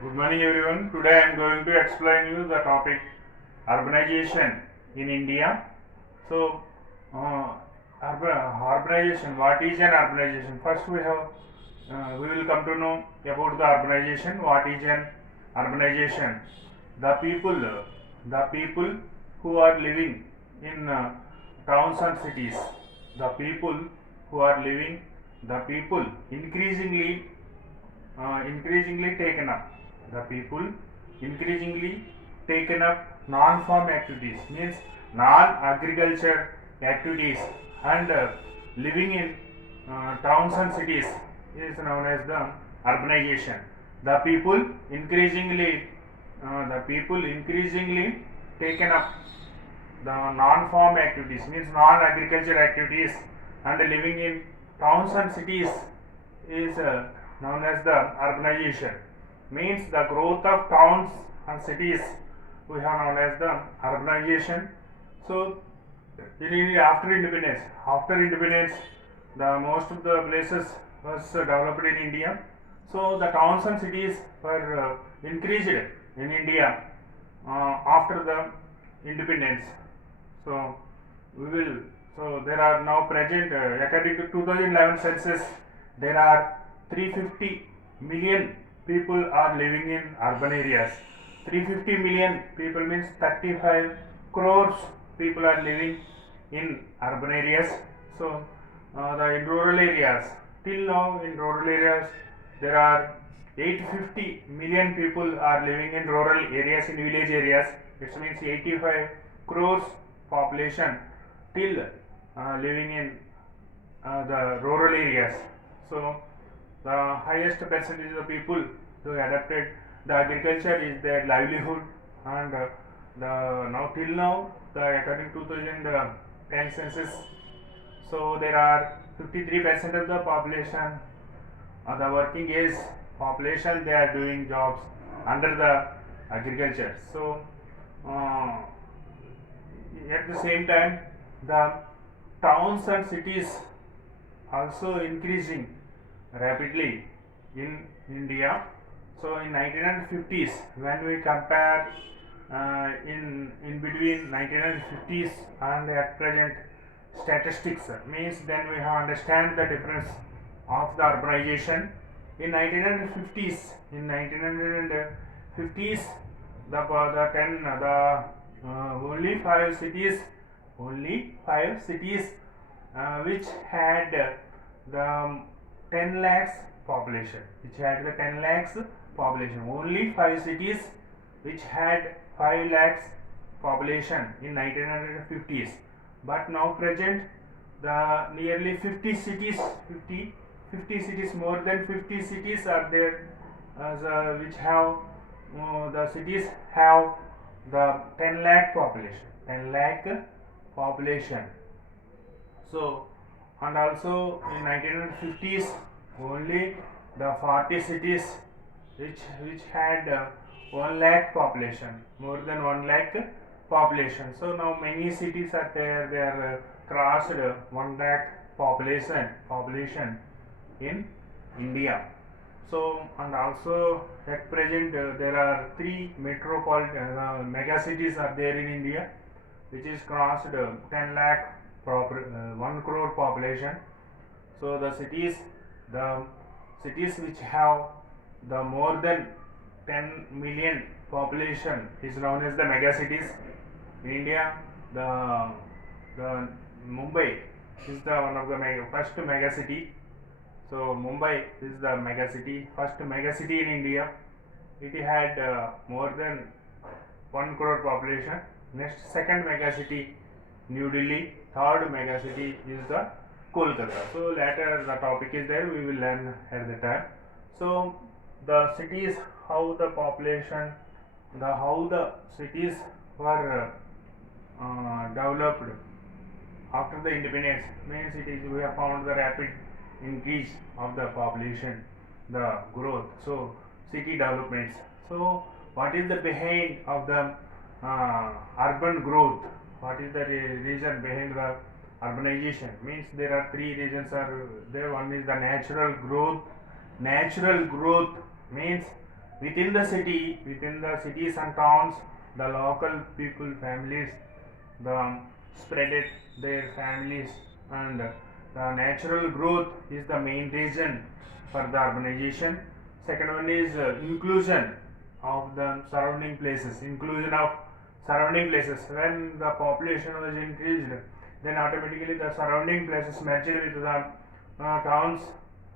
Good morning everyone. Today I am going to explain you the topic urbanization in India. So, urbanization. What is an urbanization? First, we will come to know about the urbanization. What is an urbanization? The people who are living in towns and cities. The people who are living, the people increasingly taken up. The people increasingly taken up non-farm activities, means non-agriculture activities, and living in towns and cities is known as the urbanization. The people increasingly taken up the non-farm activities, means non-agriculture activities, and living in towns and cities is known as the urbanization. Means the growth of towns and cities we have known as the urbanization. So in India, after independence, the most of the places was developed in India. So the towns and cities were increased in India after the independence. So we will. So there are now present, according to 2011 census, there are 350 million people are living in urban areas. 350 million people means 35 crores people are living in urban areas. So the in rural areas, till now in rural areas there are 850 million people are living in rural areas, in village areas. It means 85 crores population till living in the rural areas. So the highest percentage of people who adapted the agriculture is their livelihood, and the now till now the according to 2010 census, so there are 53% of the population, the working age population, they are doing jobs under the agriculture. So uh, at the same time, the towns and cities also increasing rapidly in India. So in 1950s, when we compare in between 1950s and at present statistics, means then we have understand the difference of the urbanization. In 1950s, the only five cities which had the 10 lakhs population, only 5 cities which had 5 lakhs population in 1950s. But now present, the nearly 50 cities, 50 cities, more than 50 cities are there, which have the cities have the 10 lakh population. So, and also in 1950s, only the 40 cities which had 1 lakh population, more than 1 lakh population. So now many cities are there, they are crossed 1 lakh population in India. So and also at present there are three metropolitan mega cities are there in India, which is crossed 10 lakh 1 crore population. So the cities which have the more than 10 million population is known as the mega cities in India. The Mumbai is the one of the first mega city. So Mumbai is the mega city, first mega city in India. It had more than 1 crore population. Next, second mega city, New Delhi. Third mega city is the Kolkata. So later the topic is there, we will learn at the time. So the cities, how the population, how the cities were developed after the independence, means it is we have found the rapid increase of the population, the growth. So city developments. So what is the behind of the urban growth? What is the reason behind the urbanization? Means there are three reasons are there. One is the natural growth. Natural growth means within the city, within the cities and towns, the local people, families, the spread their families, and the natural growth is the main reason for the urbanization. Second one is inclusion of the surrounding places, inclusion of surrounding places. When the population was increased, then automatically the surrounding places merged with the towns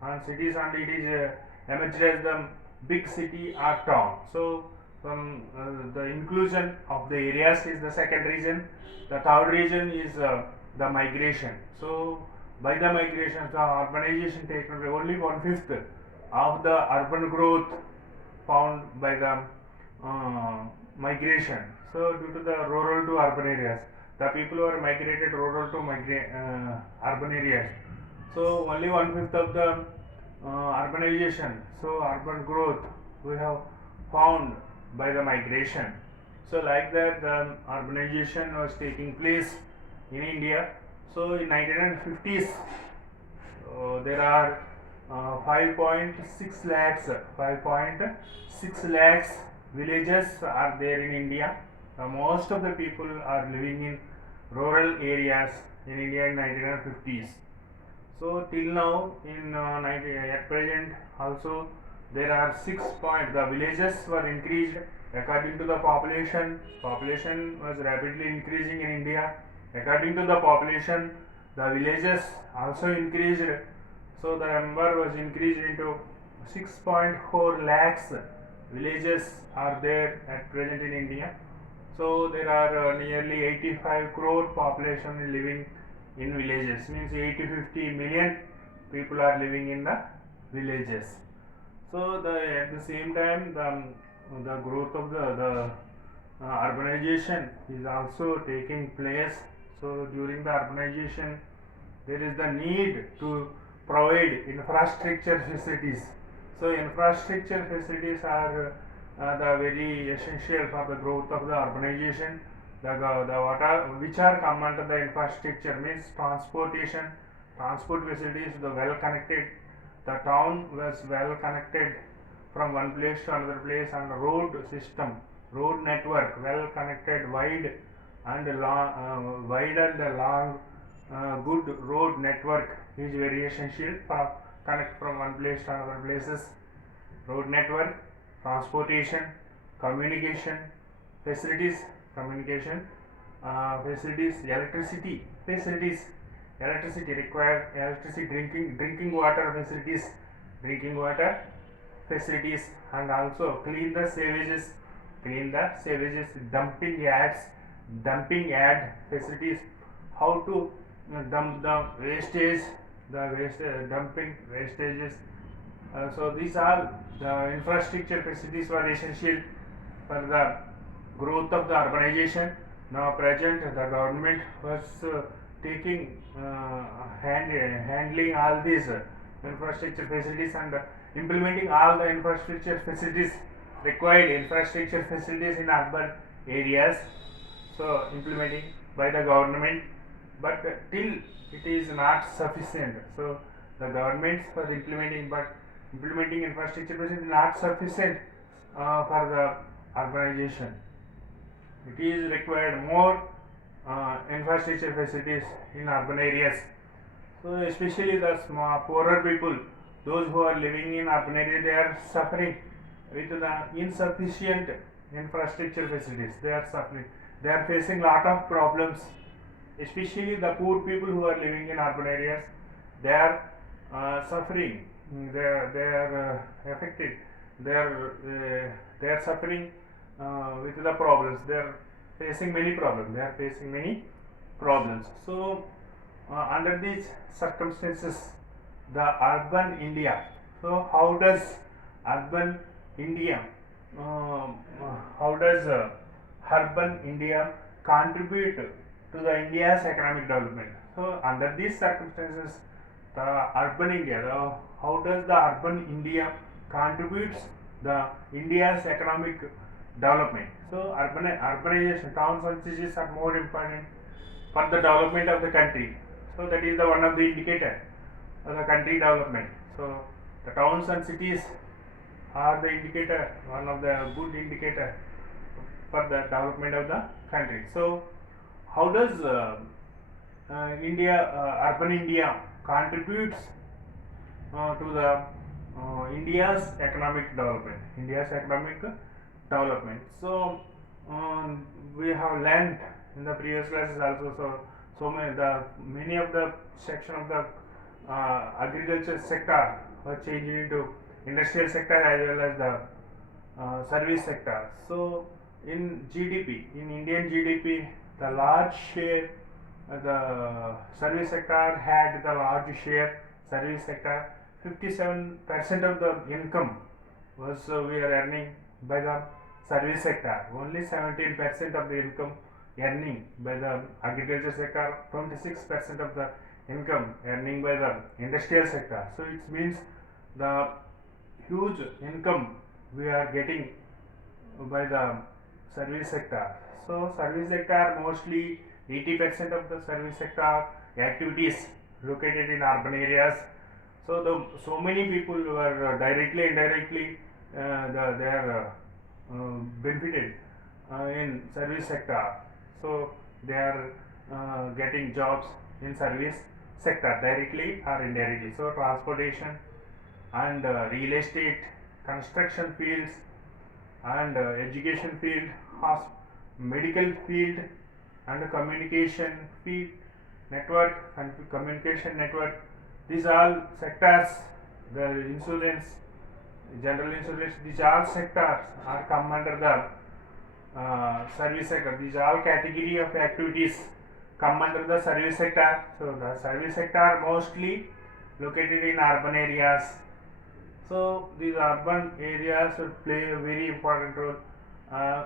and cities, and it is emerged as the big city or town. So the inclusion of the areas is the second reason. The third reason is the migration. So by the migration, the urbanization taken away, only 1/5 of the urban growth found by the migration. So due to the rural to urban areas, the people who are migrated rural to urban areas. So only 1/5 of the urbanization, so urban growth we have found by the migration. So like that the urbanization was taking place in India. So in 1950s there are 5.6 lakhs villages are there in India. Most of the people are living in rural areas in India in 1950s. So till now in at present also there are the villages were increased according to the population. Population was rapidly increasing in India. According to the population, the villages also increased. So the number was increased into 6.4 lakhs villages are there at present in India. So there are nearly 85 crore population living in villages, means 50 million people are living in the villages. So at the same time the growth of the urbanization is also taking place. So during the urbanization there is the need to provide infrastructure facilities. So infrastructure facilities are the very essential for the growth of the urbanization. Which are come under the infrastructure means transportation, transport facilities, the well connected. The town was well connected from one place to another place, and road system, road network, well connected, wide and long, good road network is very essential for connect from one place to another places. Road network, transportation, communication facilities, communication facilities, electricity required, electricity, drinking water facilities, drinking water facilities, and also clean the savages, dumping yard facilities, how to dump the wastage, dumping wastages. So these all the infrastructure facilities were essential for the growth of the urbanization. Now present the government was taking handling all these infrastructure facilities and implementing all the infrastructure facilities, required infrastructure facilities in urban areas. So implementing by the government, but till it is not sufficient. So the governments were implementing, but implementing infrastructure facilities is not sufficient for the urbanization. It is required more infrastructure facilities in urban areas. So especially the poorer people, those who are living in urban area, they are suffering with the insufficient infrastructure facilities. They are suffering. They are facing lot of problems. Especially the poor people who are living in urban areas, they are suffering. They are affected. They are suffering with the problems. They are facing many problems. So under these circumstances, the urban India. So how does urban India? How does urban India contribute to the India's economic development? So under these circumstances, the urban India, how does the urban India contributes the India's economic development? So urbanization, towns and cities are more important for the development of the country. So that is the one of the indicator of the country development. So the towns and cities are the indicator, one of the good indicator for the development of the country. So how does urban India contributes to the India's economic development. So we have learned in the previous classes also. Many of the section of the agriculture sector were changed into industrial sector as well as the service sector. So in GDP, in Indian GDP, the large share, the service sector had the large share. Service sector, 57% of the income was we are earning by the service sector. Only 17% of the income earning by the agriculture sector. 26% of the income earning by the industrial sector. So it means the huge income we are getting by the service sector. So service sector, mostly 80% of the service sector activities located in urban areas. So many people were directly, indirectly they are benefited in service sector. So they are getting jobs in service sector directly or indirectly. So transportation and real estate, construction fields, and education field, medical field, and communication field, network and communication network. These all sectors, the insurance, general insurance, these all sectors are come under the service sector. These all category of activities come under the service sector. So the service sector mostly located in urban areas. So these urban areas play a very important role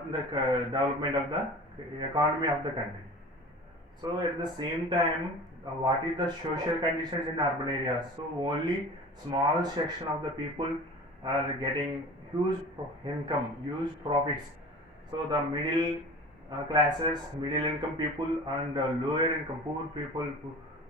in the development of the economy of the country. So at the same time, what is the social conditions in urban areas? So only small section of the people are getting huge income, huge profits. So the middle classes, middle income people, and lower income poor people,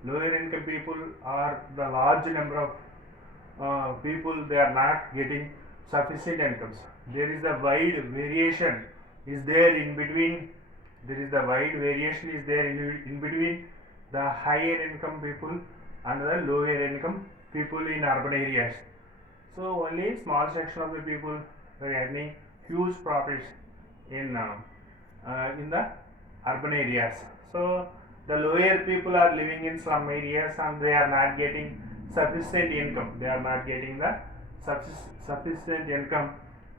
lower income people are the large number of people. They are not getting sufficient incomes. There is a wide variation is there in between. There is the wide variation is there in between the higher income people and the lower income people in urban areas. So only small section of the people are earning huge profits in the urban areas. So the lower people are living in some areas and they are not getting sufficient income. They are not getting the sufficient income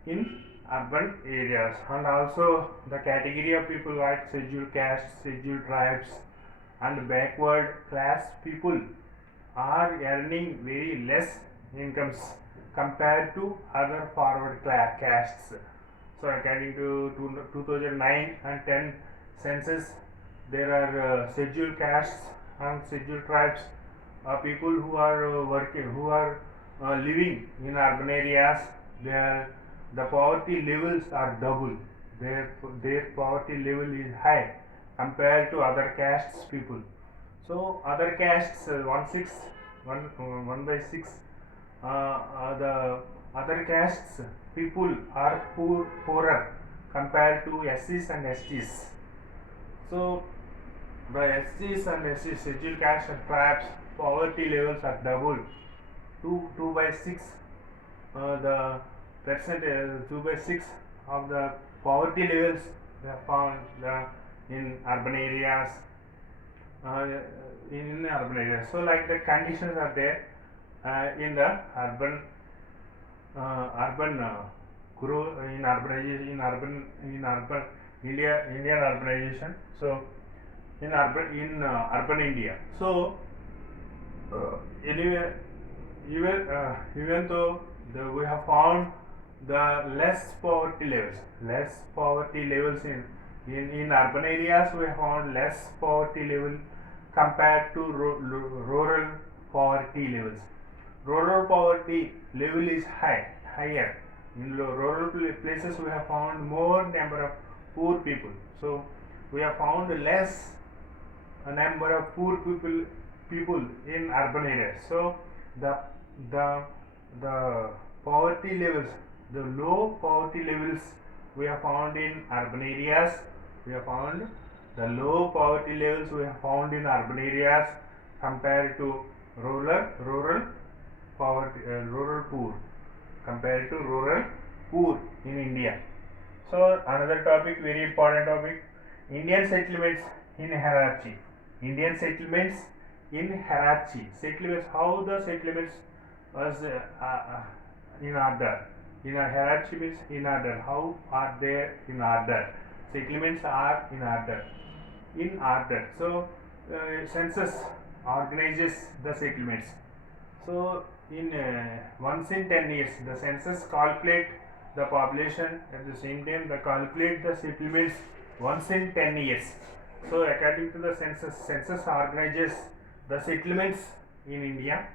in urban areas. And also the category of people like scheduled castes, scheduled tribes, and backward class people are earning very less incomes compared to other forward class castes. So according to 2009 and 10 census, there are scheduled castes and scheduled tribes, people who are working, who are living in urban areas. The poverty levels are double. Their poverty level is high compared to other castes people. So other castes 1 by 6, the other castes people are poorer compared to SCs and STs. So the SCs and STs, scheduled caste and tribes, poverty levels are double. 2 by 6, the percentage 2 by 6 of the poverty levels we have found in urban areas. So like the conditions are there in the urban grow in urbanization, Indian urbanization. So in urban India. So anyway, even though we have found the less poverty levels in urban areas, we have found less poverty level compared to rural poverty levels. Rural poverty level is higher. In rural places, we have found more number of poor people. So we have found less number of poor people in urban areas. So the poverty levels the low poverty levels we have found in urban areas. We have found the low poverty levels we have found in urban areas compared to rural poverty, rural poor, compared to rural poor in India. So another topic, very important topic, Indian settlements in hierarchy. Indian settlements in hierarchy. Settlements, how the settlements was in order. In a hierarchy means in order. How are they in order? Settlements are in order. In order. So census organizes the settlements. So in once in 10 years, the census calculate the population, at the same time they calculate the settlements once in 10 years. So according to the census organizes the settlements in India.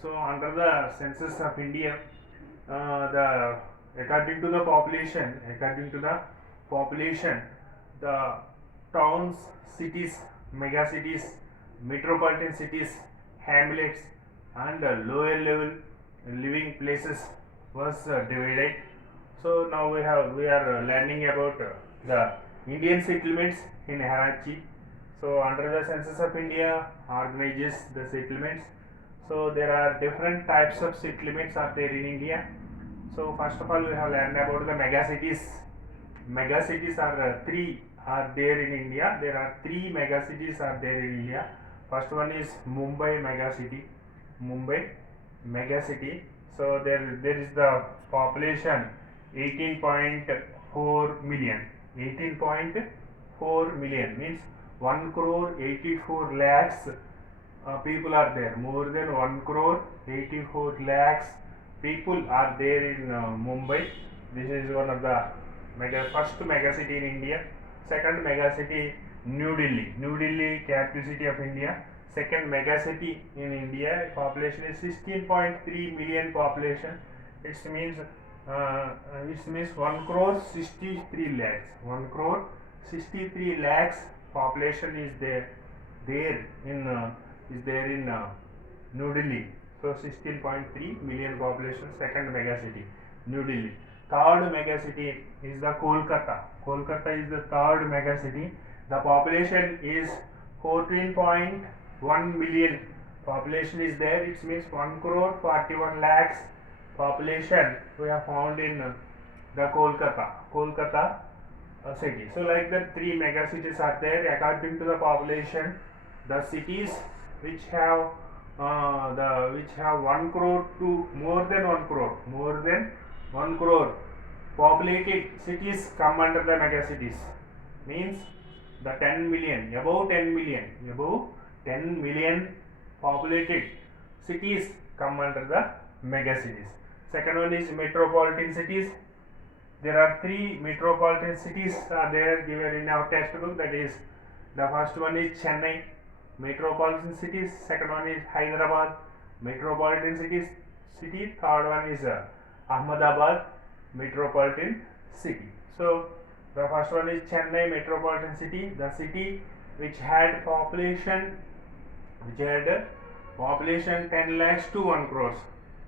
So under the census of India, the according to the population, the towns, cities, mega cities, metropolitan cities, hamlets, and lower level living places was divided. So now we are learning about the Indian settlements in hierarchy. So under the census of India organizes the settlements. So there are different types of settlements are there in India. So first of all we have learned about the mega cities. Mega cities are three are there in India. There are three mega cities are there in India. First one is Mumbai mega city. Mumbai mega city. So there is the population 18.4 million. 18.4 million means 1 crore 84 lakhs people are there. More than 1 crore 84 lakhs people are there in Mumbai. This is one of the first mega city in India. Second mega city, New Delhi. New Delhi, capital city of India. Second mega city in India. Population is 16.3 million population. It means 1 crore 63 lakhs. 1 crore 63 lakhs population is there in New Delhi. So 16.3 million population. Second mega city, New Delhi. Third mega city is the Kolkata. Kolkata is the third mega city. The population is 14.1 million. Population is there. It means 1 crore 41 lakhs population we have found in the Kolkata city. So like the three mega cities are there according to the population. The cities which have 1 crore to more than 1 crore populated cities come under the mega cities. Means the 10 million, above 10 million populated cities come under the mega cities. Second one is metropolitan cities. There are three metropolitan cities are there given in our textbook. That is, the first one is Chennai, metropolitan cities. Second one is Hyderabad, metropolitan city. Third one is Ahmedabad, metropolitan city. So the first one is Chennai metropolitan city, the city which had population 10 lakhs to 1 crore.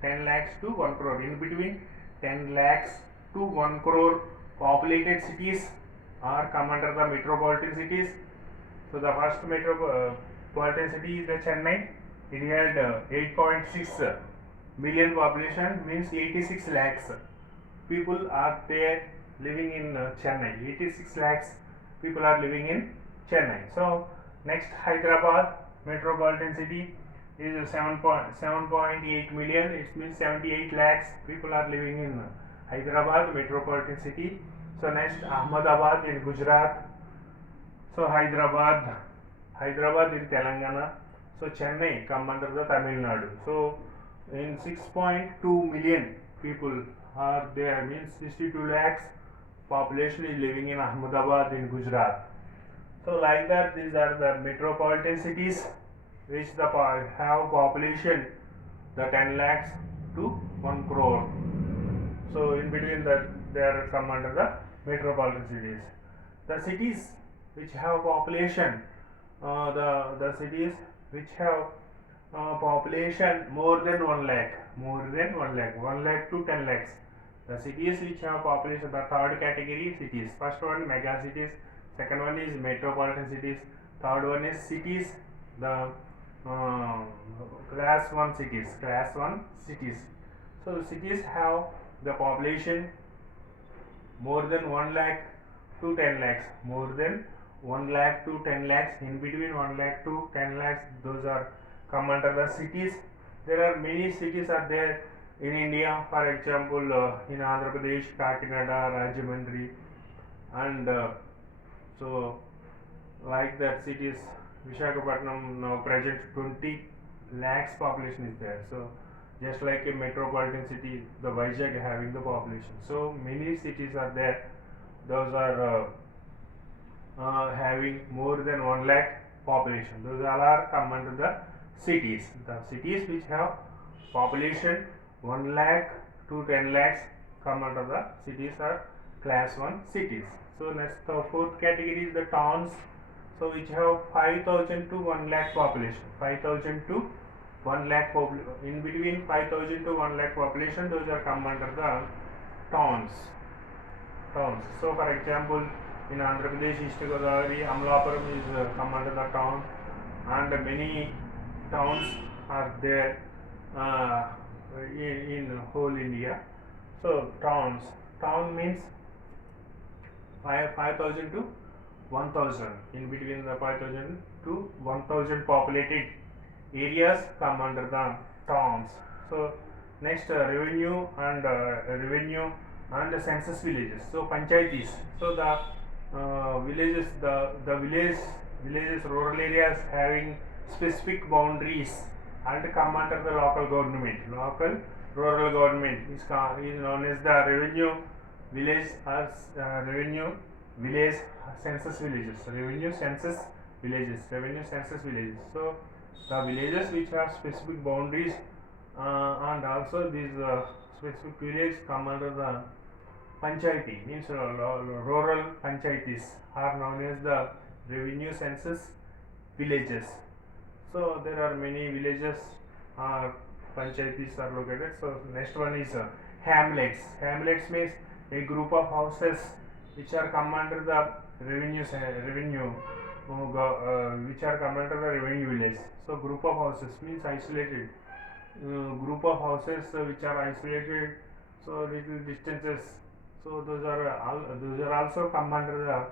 10 lakhs to 1 crore. In between 10 lakhs to 1 crore populated cities are come under the metropolitan cities. So the first metropolitan city is the Chennai. It had 8.6 million population, means 86 lakhs people are there living in Chennai. 86 lakhs people are living in Chennai. So next, Hyderabad metropolitan city is 7.8 million. It means 78 lakhs people are living in Hyderabad metropolitan city. So next, Ahmedabad in Gujarat. So Hyderabad in Telangana. So Chennai come under the Tamil Nadu. So in 6.2 million people are there, means 62 lakhs population is living in Ahmedabad in Gujarat. So like that, these are the metropolitan cities which have population the 10 lakhs to 1 crore. So in between that they are come under the metropolitan cities. The cities which have population, the cities which have population more than 1 lakh, 1 lakh to 10 lakhs. The cities which have population, the third category cities. First one mega cities, second one is metropolitan cities, third one is cities, the uh, class 1 cities, class 1 cities. So the cities have the population more than 1 lakh to 10 lakhs, more than 1 lakh to 10 lakhs, in between 1 lakh to 10 lakhs, those are come under the cities. There are many cities are there in India, for example, in Andhra Pradesh, Kakinada, Rajahmundry, and so like that cities, Visakhapatnam now present 20 lakhs population is there. So just like a metropolitan city, the Vizag having the population. So many cities are there. Those are having more than 1 lakh population. Those all are come under the cities. The cities which have population 1 lakh to 10 lakhs come under the cities are class 1 cities. So next, the fourth category is the towns. So which have 5,000 to 1 lakh population. 5,000 to 1 lakh in between 5,000 to 1 lakh population, those are come under the towns. So for example, in Andhra Pradesh, East Godavari, Amlapuram is come under the town, and many towns are there in whole India. So town means 5,000 to 1,000, in between the 5,000 to 1,000 populated areas come under the towns. So next, revenue and the census villages. So panchayatis. So the villages, villages, rural areas having specific boundaries and come under the local government. Local rural government is known as the revenue village as revenue village census villages. Revenue census villages. So the villages which have specific boundaries and also these specific villages come under the panchayati, means rural panchayatis are known as the revenue census villages. So there are many villages panchayatis are located. So next one is hamlets. Hamlets means a group of houses which are come under the revenue which are come under the revenue village. So group of houses means isolated group of houses which are isolated, so little distances. So those are also come under the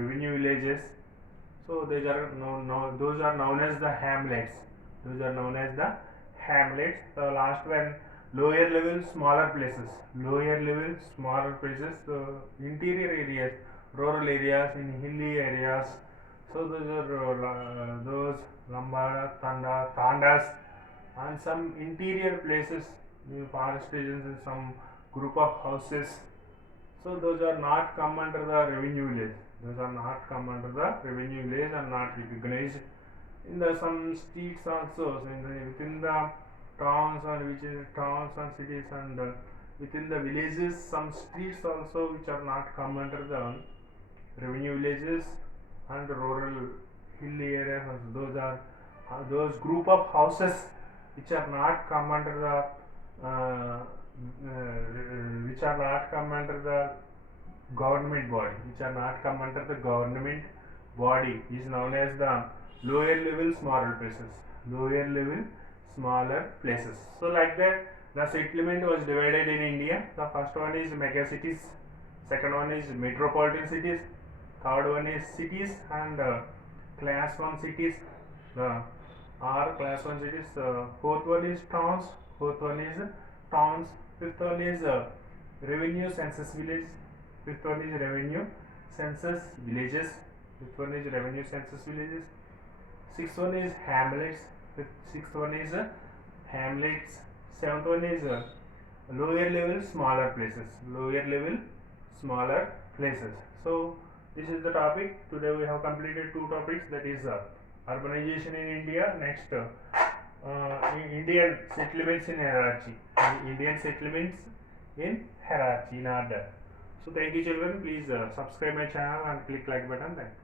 revenue villages. So those are known as the hamlets. The last one, lower level smaller places. So interior areas, rural areas, in hilly areas. So those are those lambada, tandas, and some interior places, forest regions, and some group of houses. So those are not come under the revenue village. And not recognized in the some streets also. So within the towns and cities, and within the villages, some streets also which are not come under the revenue villages and rural hilly areas. Those are those group of houses which are not come under the government body, is known as the lower level smaller places. So like that, the settlement was divided in India. The first one is mega cities, second one is metropolitan cities, third one is cities, and class 1 cities. Class 1 cities. Fourth one is towns. Fifth one is revenue census village. Fifth one is revenue census villages. Sixth one is hamlets. Sixth one is hamlets. Seventh one is lower level smaller places. So this is the topic. Today we have completed 2 topics, that is urbanization in India. Next, Indian settlements in hierarchy. In order. So thank you children. Please subscribe my channel and click like button. Thank you.